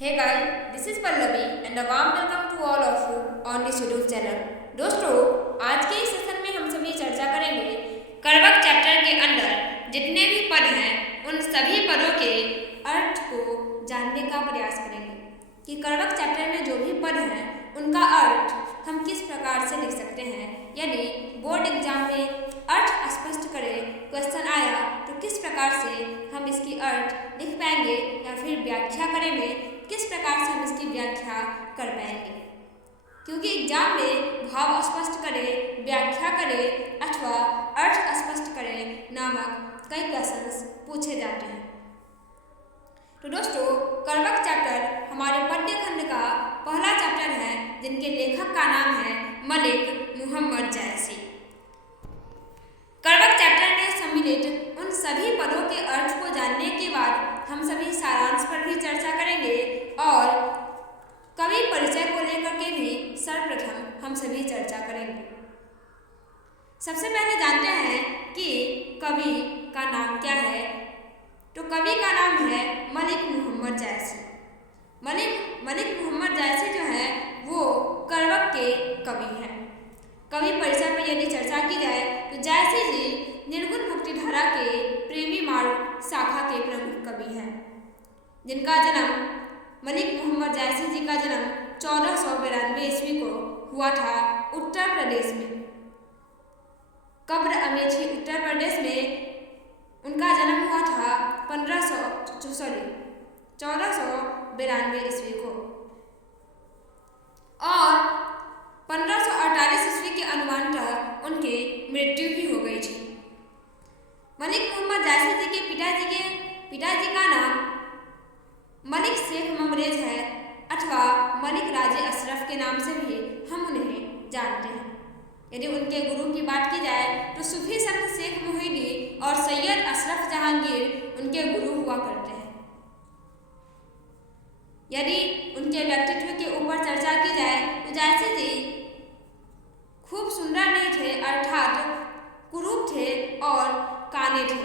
Hey guys, this is Pallavi and a warm welcome to all of you on this YouTube channel. दोस्तों, आज के इस session में हम सभी चर्चा करेंगे करवक चैप्टर के अंदर जितने भी पद हैं उन सभी पदों के अर्थ को जानने का प्रयास करेंगे कि करवक चैप्टर में जो भी पद हैं उनका अर्थ हम किस प्रकार से लिख सकते हैं। यदि बोर्ड एग्जाम में अर्थ स्पष्ट करे क्वेश्चन आया तो किस प्रकार से हम इसकी अर्थ लिख पाएंगे या फिर व्याख्या करें में किस प्रकार से हम इसकी व्याख्या कर पाएंगे, क्योंकि एग्जाम में भाव स्पष्ट करे, व्याख्या करे अथवा अर्थ स्पष्ट करे नामक कई क्वेश्चंस पूछे जाते हैं। तो दोस्तों, करवक चैप्टर हमारे पद्य खंड का पहला चैप्टर है जिनके लेखक का नाम है मलिक मोहम्मद जैसी। करवक चैप्टर में सम्मिलित उन सभी पदों के अर्थ को जानने के बाद हम सभी सारांश पर भी चर्चा करेंगे और कवि परिचय को लेकर के भी सर्वप्रथम हम सभी चर्चा करेंगे। सबसे पहले जानते हैं कि कवि का नाम क्या है। तो कवि का नाम है मलिक मोहम्मद जैसी। मलिक मोहम्मद जैसी जो है वो करवक के कवि हैं। कवि परिचय पर यदि चर्चा की जाए तो जैसी जी निर्गुण भक्ति धारा के प्रेमी मार्ग शाखा के प्रमुख कवि हैं, जिनका जन्म मलिक मोहम्मद जैसी जी का जन्म 1492 ईस्वी को हुआ था उत्तर प्रदेश में। कब्र अमेठी उत्तर प्रदेश में उनका जन्म हुआ था 1492 ईस्वी को और 1548 ईस्वी के अनुमानतः उनकी मृत्यु भी हो गई थी। मलिक मोहम्मद जैसी जी के पिताजी का नाम मलिक शेख ममरेज है अथवा मलिक राजे अशरफ के नाम से भी हम उन्हें जानते हैं। यदि उनके गुरु की बात की जाए तो सूफी संत शेख मोहिनी और सैयद अशरफ जहांगीर उनके गुरु हुआ करते हैं। यदि उनके व्यक्तित्व के ऊपर चर्चा की जाए तो जैसे जी खूब सुंदर नहीं थे, अर्थात कुरूप थे और काने थे।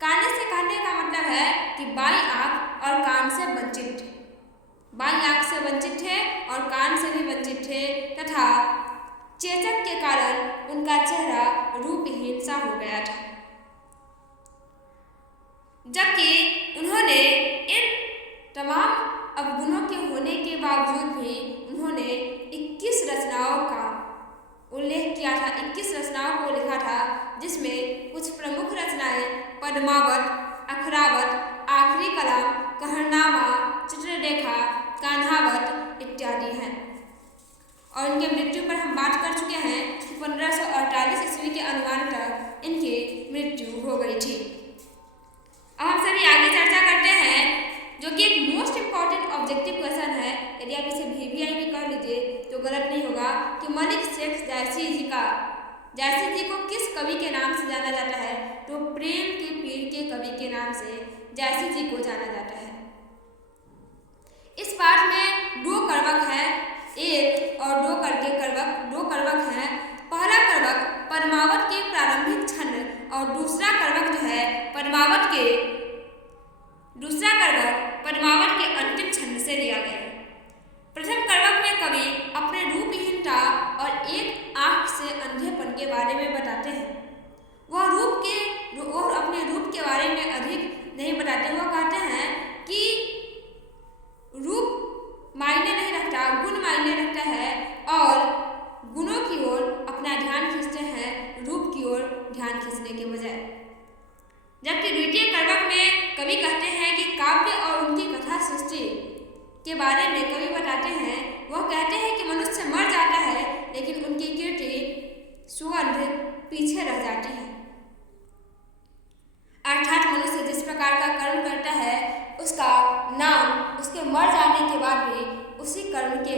काने से कहने का मतलब है कि बाई आंख और कान से वंचित थे। बाई आंख से वंचित थे और कान से भी वंचित थे तथा चेचक के कारण उनका चेहरा रूपहीन सा हो गया था। जबकि उन्होंने इन तमाम अवगुणों के होने के बावजूद भी उन्होंने 21 रचनाओं का उल्लेख किया था, 21 रचनाओं को लिखा था, जिसमें कुछ प्रमुख रचनाएं पद्मावत, अखरावत, आखिरी कलाम, कहरनामा, चित्रलेखा, कान्हावत इत्यादि हैं। और इनके मृत्यु पर हम बात कर चुके हैं कि 1548 ईस्वी के अनुमान तक इनकी मृत्यु हो गई थी। अब हम सभी आगे चर्चा करते हैं जो कि एक मोस्ट इम्पॉर्टेंट ऑब्जेक्टिव क्वेश्चन है। यदि आप इसे VVI भी कर लीजिए तो गलत नहीं होगा कि मलिक शेख जैसी जी को किस कवि के नाम से जाना जाता है। तो प्रेम के पीर के कवि के नाम से जैसी जी को जाना जाता है। इस पाठ में दो करवक हैं, एक और दो करके दो करवक हैं। पहला करवक पद्मावत के प्रारंभिक छंद और दूसरा करवक पद्मावत के अंतिम छंद से लिया गया है। प्रथम करवक में कवि अपने रूपहीनता और एक आंख से अंधेपन के बारे में बताते हैं। वह अपने रूप के बारे में अधिक नहीं बताते। वह कहते हैं कि रूप मायने नहीं रखता, गुण मायने रखता है और गुणों की ओर अपना ध्यान खींचते हैं, रूप की ओर ध्यान खींचने के बजाय। जबकि द्वितीय करवक में कवि कहते हैं कि काव्य और उनकी कथा सृष्टि के बारे में कवि बताते हैं। वह कहते हैं कि मनुष्य मर जाता है लेकिन उनकी कीर्ति सुगंध पीछे रह जाती है। अर्थात मनुष्य जिस प्रकार का कर्म करता है उसका नाम उसके मर जाने के बाद भी उसी कर्म के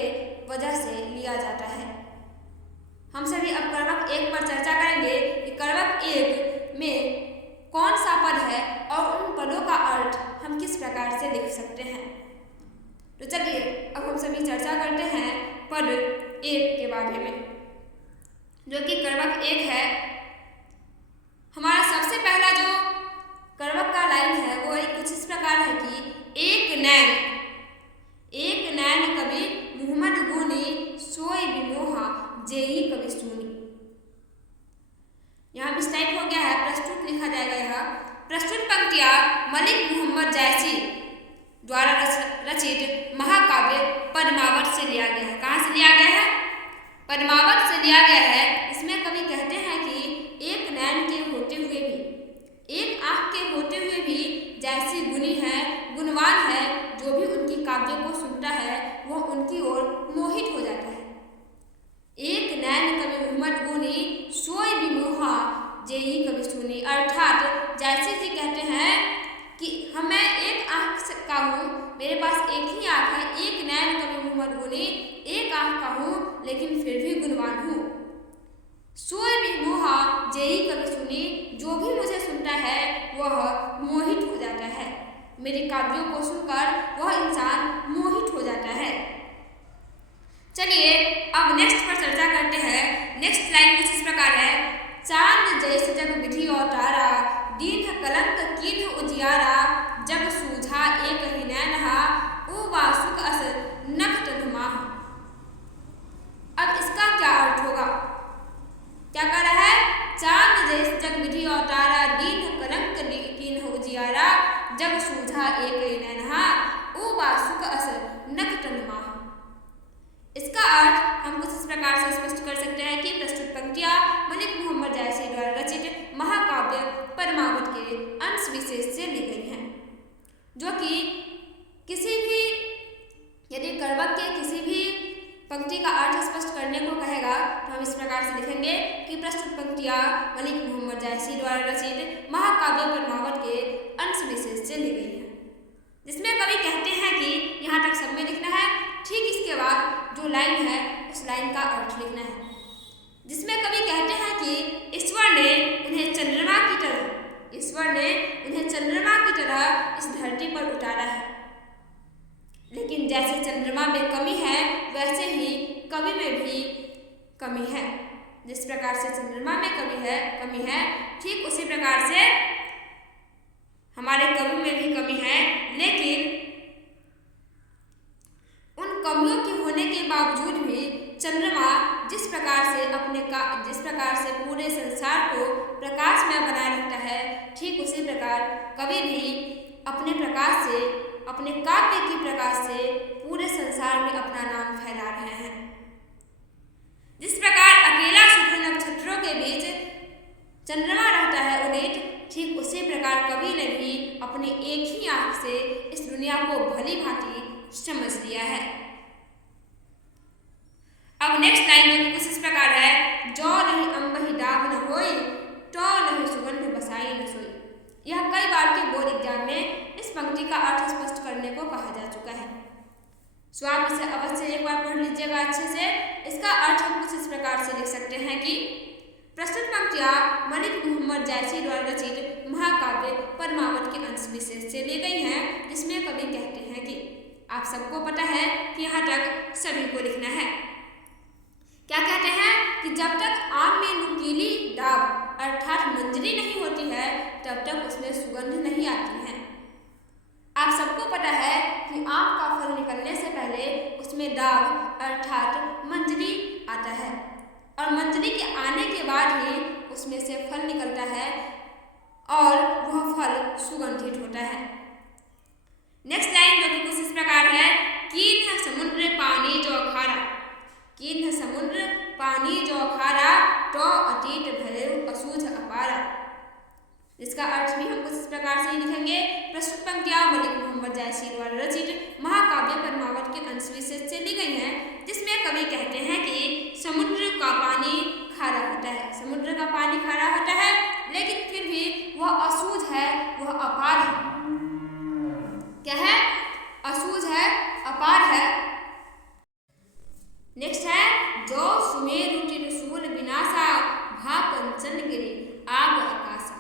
वजह से लिया जाता है। हम सभी अब करवक 1 पर चर्चा करेंगे कि करवक 1 में कौन सा पद है और उन पदों का अर्थ हम किस प्रकार से लिख सकते हैं। तो चलिए अब हम सभी चर्चा करते हैं पद 1 के बारे में, जो कि करवक 1 है। हमारा सबसे पहला जो करवक का लाइन है वो कुछ इस प्रकार है कि एक नैन कवि मुहम्मद गुनी सोई बिमोहा जेई कवि सुनी। यहाँ मिस्टेक हो गया है, प्रस्तुत लिखा जाएगा। यहाँ प्रस्तुत पंक्तियां मलिक मोहम्मद जैसी द्वारा रचित महाकाव्य पद्मावत से लिया गया है। कहाँ से लिया गया है? पद्मावत से लिया गया है। इसमें कवि कहते हैं कि एक नैन के होते हुए भी, एक आँख के होते हुए भी जैसी गुणी है, गुणवान है, जो भी उनकी काव्य को सुनता है वह उनकी ओर मोहित हो जाता है। एक नैन कवि मुहम्मद गुनी सोई बिमोहा जेई कवि सुनी। अर्थात जैसे जी कहते हैं कि मैं एक आँख का हूँ, मेरे पास एक ही आँख है, एक नैन कवि मुहम्मद गुनी एक आँख का हूँ, लेकिन फिर भी गुणवान हूँ। सोई बिमोहा जेई कवि सुनी, जो भी मुझे सुनता है वह मोहित हो जाता है। मेरे काव्यों को सुनकर वह इंसान मोहित हो जाता है। चलिए अब नेक्स्ट पर चर्चा करते हैं। नेक्स्ट लाइन कुछ इस प्रकार है। चांद जैसे जग विधि और तारा, दीन कलंक कीन्ह उजियारा, जग सूझा एक ही नैनहा, ओ वासुक अस नख तनुमाह। अब इसका क्या अर्थ होगा? क्या कह रहा है? चांद जैसे जग विधि और तारा, दीन कलंक कीन्ह उजियारा, जग सूझा एक ही नैनहा, ओ वासुक अस नख तनुमाह। इसका अर्थ हम कुछ इस प्रकार से स्पष्ट कर सकते हैं कि प्रस्तुत पंक्तियां मलिक मोहम्मद जैसी द्वारा रचित महाकाव्य पद्मावत के अंश विशेष से ली गई हैं, जो कि किसी भी यदि कर्वक के किसी भी पंक्ति का अर्थ स्पष्ट करने को कहेगा तो हम इस प्रकार से लिखेंगे कि प्रस्तुत पंक्तियां मलिक मोहम्मद जैसी द्वारा रचित महाकाव्य पद्मावत के अंश विशेष से ली गई हैं। जिसमें कवि कहते हैं कि यहाँ तक सब में लिखना है, ठीक इसके बाद जो लाइन है उस लाइन का अर्थ लिखना है। जिसमें कवि कहते हैं कि ईश्वर ने उन्हें चंद्रमा की तरह इस धरती पर उतारा है, लेकिन जैसे चंद्रमा में कमी है वैसे ही कवि में भी कमी है। जिस प्रकार से चंद्रमा में कमी है ठीक उसी प्रकार से हमारे कवि में भी कमी है, लेकिन उन कमियों के होने के बावजूद भी चंद्रमा जिस प्रकार से पूरे संसार को प्रकाशमय बनाए रखता है, ठीक उसी प्रकार कवि भी अपने प्रकाश से, अपने काव्य की प्रकाश से पूरे संसार में अपना नाम फैला रहे हैं। जिस प्रकार अकेला शुक्र नक्षत्रों के बीच चंद्रमा रहता है उदित, ठीक उसी प्रकार कवि ने भी अपने एक ही आँख से इस दुनिया को भली भांति समझ लिया है। अब नेक्स्ट लाइन में कुछ इस प्रकार है। जो नहीं अंबहि दाग न होई, तो नहीं सुगंध बसाई न सोई। यह कई बार के बोर्ड एग्जाम में इस पंक्ति का अर्थ स्पष्ट करने को कहा जा चुका है, सो आप इसे अवश्य एक बार पढ़ लीजिएगा अच्छे से। इसका अर्थ हम कुछ इस प्रकार से लिख सकते हैं कि प्रस्तुत पंक्तियां मलिक मोहम्मद जैसी द्वारा रचित महाकाव्य पद्मावत के अंश विशेष से ली गई हैं, जिसमें कवि कहते हैं कि आप सबको पता है कि यहाँ तक सभी को लिखना है। क्या कहते हैं कि जब तक आम में नुकीली डाब अर्थात मंजरी नहीं होती है तब तक उसमें सुगंध नहीं आती है। आप सबको पता है कि आम का फल निकलने से पहले उसमें डाब अर्थात मंजरी आता है, और मंजरी के आने के बाद ही उसमें से फल निकलता है और वह फल सुगंधित होता है। नेक्स्ट लाइन जो कि कुछ इस प्रकार है। कीन्ह समुद्र पानी जो खारा, कीन्ह समुद्र पानी जो खारा, तो अतीत भले असूझ अपारा। इसका अर्थ भी हम कुछ इस प्रकार से ही लिखेंगे। प्रस्तुत पंक्तियां मलिक मोहम्मद जैसी द्वारा रचित महाकाव्य पद्मावत के अंश विशेष से ली गई हैं, जिसमें कवि कहते हैं कि समुद्र का पानी खारा होता है, समुद्र का पानी खारा होता है, लेकिन फिर भी वह असूझ है, वह अपार है। क्या है? असूझ है, अपार है। नेक्स्ट है। जो सुमेरु त्रिशूल विनाशा, भा कंचन गिरी आग आकाशा।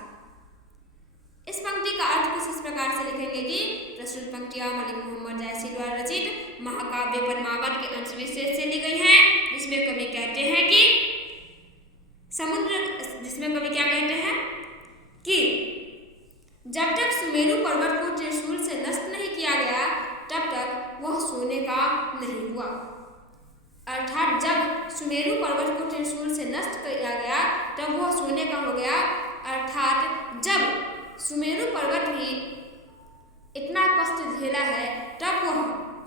इस पंक्ति का अर्थ कुछ इस प्रकार से लिखेंगे कि प्रस्तुत पंक्तियां मलिक मोहम्मद जैसी द्वारा रचित महाकाव्य पद्मावत के अंश विशेष से ली गई हैं, जिसमें कवि कहते हैं कि जिसमें कवि क्या कहते हैं कि जब तक सुमेरु पर्वत को त्रिशूल से नष्ट नहीं किया गया तब वह सोने का हो गया। अर्थात जब सुमेरु पर्वत भी इतना कष्ट झेला है तब वह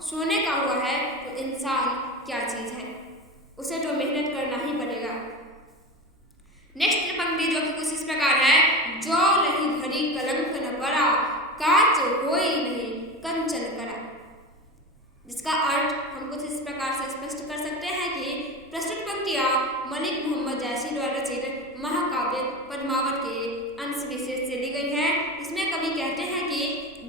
सोने का हुआ है, तो इंसान क्या चीज़ है, उसे तो मेहनत करना ही पड़ेगा। नेक्स्ट पंक्ति जो कि कुछ इस प्रकार है, जो रही घड़ी कलंक न पड़ा, काच होई नहीं कंचन करा। जिसका अर्थ हम कुछ इस प्रकार से स्पष्ट कर सकते हैं कि प्रस्तुत पंक्तियां मलिक मोहम्मद जैसी द्वारा रचित महाकाव्य पद्मावत के अंश विशेष से ली गई है, जिसमें कवि कहते हैं कि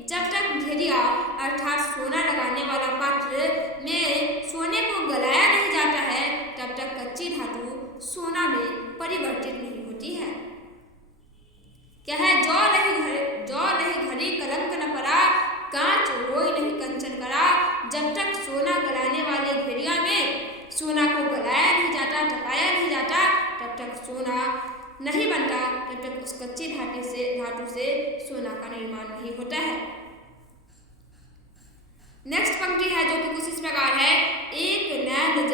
जब तक घेरिया अर्थात सोना लगाने वाला पात्र में सोने को गलाया नहीं जाता है, तब तक कच्ची धातु सोना में परिवर्तित नहीं होती है। क्या है, जो रही घड़ी कलंक न पड़ा, कांच होई नहीं कंचन करा। जब तक सोना गलाने वाले घेरिया में सोना को गलाया नहीं जाता, टपाया नहीं जाता, तब तक सोना नहीं बनता, तब तक उस कच्ची धातु से सोना का निर्माण नहीं होता है। नेक्स्ट पंक्ति है जो कि कुछ इस प्रकार है, एक नैन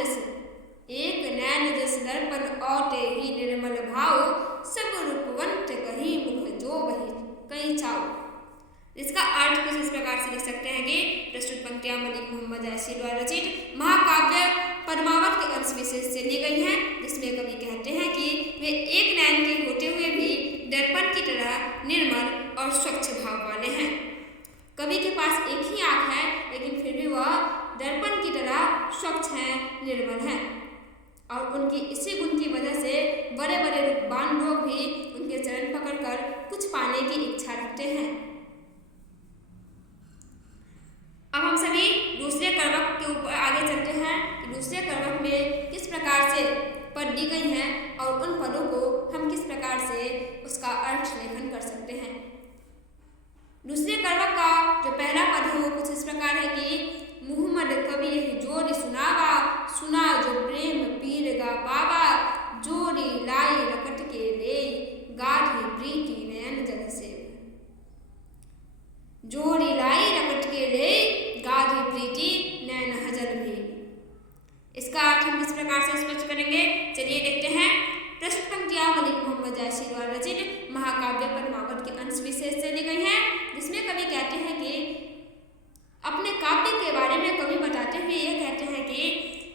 जस दर्पण औटे ही निर्मल भाव, सब रूपवंत कहीं मुख जो वही कहीं चाओ। इसका अर्थ कुछ इस प्रकार से लिख सकते हैं कि प्रस्तुत पंक्तियां मलिक मोहम्मद जैसी द्वारा रचित महाकाव्य पद्मावत के अंश विशेष से ली गई हैं, जिसमें कवि कहते हैं कि वे एक नैन के होते हुए भी दर्पण की तरह निर्मल और स्वच्छ भाव वाले हैं। कवि के पास एक ही आंख है, लेकिन फिर भी वह दर्पण की तरह स्वच्छ है, निर्मल है, और उनकी इसी गुण की वजह से बड़े बड़े रूपवान लोग भी उनके चरण पकड़कर कुछ पाने की इच्छा रखते हैं। अब हम सभी दूसरे करवक के ऊपर आगे चलते हैं कि दूसरे करवक में किस प्रकार से पद दी गई हैं और उन पदों को हम किस प्रकार से उसका अर्थ लेखन कर सकते हैं। दूसरे करवक का जो पहला पद है वो कुछ इस प्रकार है कि मुहम्मद कवि यही जोरी सुनावा, सुना जो प्रेम पीर गा पावा, जोरी लाई रकट के ले गाढ़ी प्रीति नयन जल से। जोरी लाई रकट के ले गाढ़ी प्रीति नयन हजल भी। इसका अर्थ हम किस प्रकार से स्पष्ट करेंगे, चलिए देखते हैं। प्रस्तुत पंक्तियां मलिक मोहम्मद जैसी द्वारा रचित महाकाव्य पद्मावत के अंश विशेष से ली गई हैं, जिसमें कवि कहते हैं कि अपने काव्य के बारे में कवि बताते हुए यह कहते हैं कि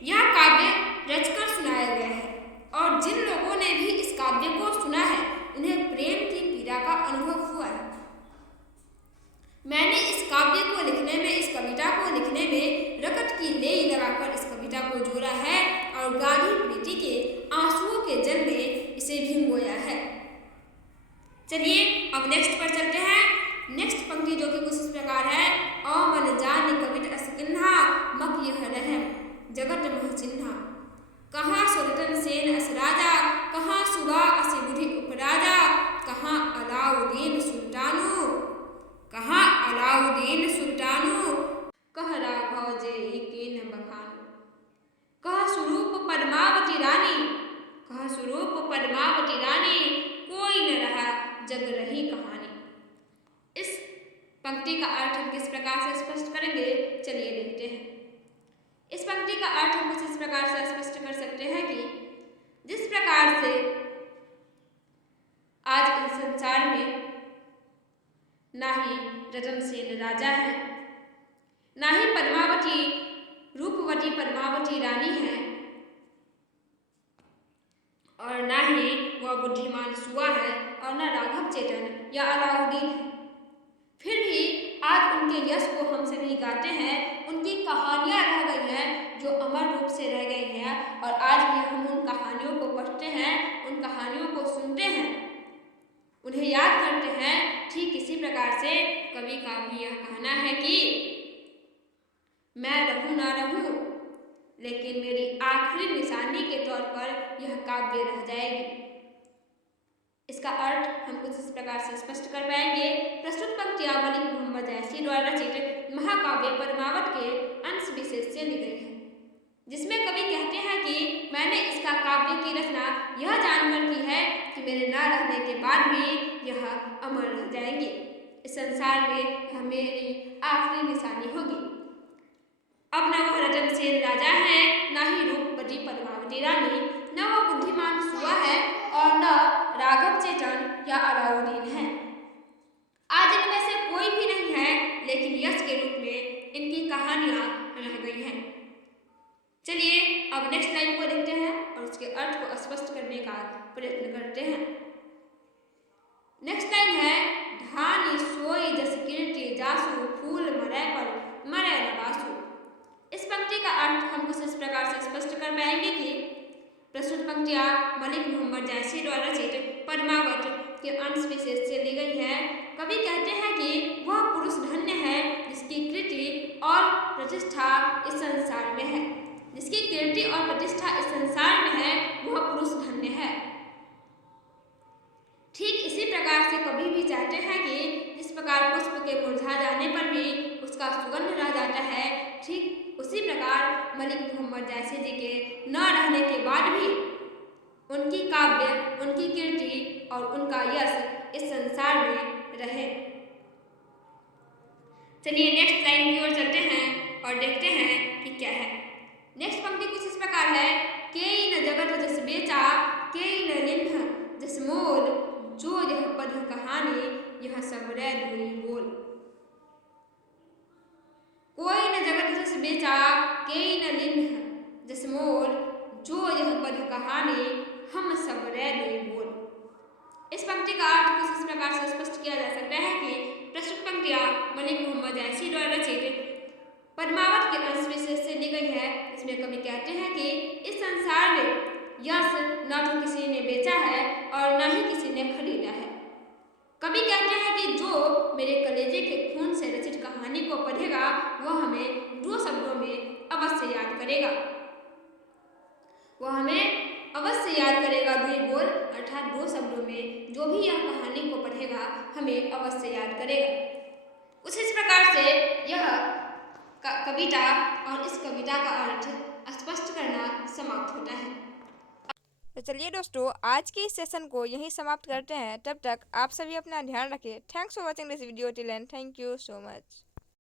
यह काव्य रचकर सुनाया गया है, और जिन लोगों ने भी इस काव्य को सुना है उन्हें प्रेम की पीड़ा का अनुभव हुआ है। मैंने इस काव्य को लिखने में, इस कविता को लिखने में रकट की लेई लगाकर इस कविता को जोड़ा है और गाढ़ी प्रीति के आंसुओं के जल में इसे भिगोया है। चलिए अब नेक्स्ट पर चलते हैं। नेक्स्ट पंक्ति जो कि कुछ इस प्रकार है, ओ मन जान कवित असकिन्हा, मक यह रहम जगत मह चिन्हा, कहाँ सुरतन सेन अस राजा, कहाँ सुबा अस बुढ़ी उपराजा, कहाँ अलाउद्दीन सुल्तानु, कहाँ अलाउद्दीन सुल्तानु, कह राघव जे के न बखानु, कह स्वरूप पद्मावती रानी, कह स्वरूप पद्मावती रानी, कोई न रहा जग रही कहानी। इस पंक्ति का अर्थ हम किस प्रकार से स्पष्ट करेंगे, चलिए देखते हैं। इस पंक्ति का अर्थ हम कुछ इस प्रकार से स्पष्ट कर सकते हैं कि जिस प्रकार से आज इस संसार में ना ही रतन सेन राजा है, ना ही पद्मावती रूपवती पद्मावती रानी है, और ना ही वह बुद्धिमान सुआ है, और न राघव चेतन या अलाउद्दीन है। फिर भी आज उनके यश को हम सभी गाते हैं, उनकी कहानियाँ रह गई हैं जो अमर रूप से रह गई हैं, और आज भी हम उन कहानियों को पढ़ते हैं, उन कहानियों को सुनते हैं, उन्हें याद करते हैं। ठीक इसी प्रकार से कवि का भी यह कहना है कि मैं रहूं ना रहूं, लेकिन मेरी आखिरी निशानी के तौर पर यह काव्य रह जाएगी। इसका अर्थ हम कुछ इस प्रकार से स्पष्ट कर पाएंगे। प्रस्तुत पंक्तियां मलिक मोहम्मद जैसी द्वारा रचित महाकाव्य पद्मावत के अंश विशेष से ली गई है, जिसमें कवि कहते हैं कि मैंने इसका काव्य की रचना यह जानकर की है कि मेरे न रहने के बाद भी यह अमर रह जाएंगे। इस संसार में यह मेरी आखिरी निशानी होगी। अब न वह रतन सेन राजा है, ना ही रूपवती पद्मावती रानी, न वो बुद्धिमान सुआ है और न राघव चेतन या अलाउद्दीन है। आज इनमें से कोई भी नहीं है, लेकिन यश के रूप में इनकी कहानियां रह गई हैं। चलिए अब नेक्स्ट लाइन को देखते हैं और उसके अर्थ को स्पष्ट करने का प्रयत्न करते हैं। नेक्स्ट लाइन है, धानी सोई जस कीर्ति जासु फूल मरै पर मरै न बासु। इस पंक्ति का अर्थ हम कुछ इस प्रकार से स्पष्ट कर पाएंगे कि प्रस्तुत पंक्तियां मलिक मोहम्मद जैसी द्वारा रचित पद्मावत के अंश विशेष से ली गई है। कवि कहते हैं कि वह पुरुष धन्य है जिसकी कीर्ति और प्रतिष्ठा इस संसार में है। जिसकी कीर्ति और प्रतिष्ठा इस संसार में है वह पुरुष धन्य है। ठीक इसी प्रकार से कवि भी चाहते हैं कि जिस प्रकार पुष्प के मुरझा जाने पर भी उसका सुगंध रह जाता है, ठीक उसी प्रकार मलिक मोहम्मद जैसे जी के न रहने के बाद भी उनकी काव्य, उनकी कीर्ति और उनका यश इस संसार में रहे। चलिए नेक्स्ट लाइन की ओर चलते हैं और देखते हैं कि क्या है। नेक्स्ट पंक्ति कुछ इस प्रकार है, केई न जगत जस बेचा केई न लिन्ह जस मोल, जो यह पद कहानी यह सब रै दुई बोल। कोई न जगत जस बेचा केई न लिन्ह जस मोल, जो यह पद कहानी हम सब रै दुई बोल। इस पंक्ति का अर्थ कुछ इस प्रकार से स्पष्ट किया जा सकता है कि प्रस्तुत पंक्तियां मलिक मोहम्मद जैसी द्वारा रचित पद्मावत के अंश विशेष से ली गई है। इसमें कवि कहते हैं कि इस संसार में यश न तो किसी ने बेचा है और न ही किसी ने खरीदा है। कवि कहते हैं कि जो मेरे कलेजे के खून से रचित कहानी को पढ़ेगा वह हमें दो शब्दों में अवश्य याद करेगा। वह हमें अवश्य याद करेगा दुई बोल, अर्थात दो शब्दों में जो भी यह कहानी को पढ़ेगा हमें अवश्य याद करेगा। कुछ इस प्रकार से यह कविता और इस कविता का अर्थ स्पष्ट करना समाप्त होता है। तो चलिए दोस्तों, आज के इस सेशन को यहीं समाप्त करते हैं। तब तक आप सभी अपना ध्यान रखें। Thanks for watching this video till and thank you so much.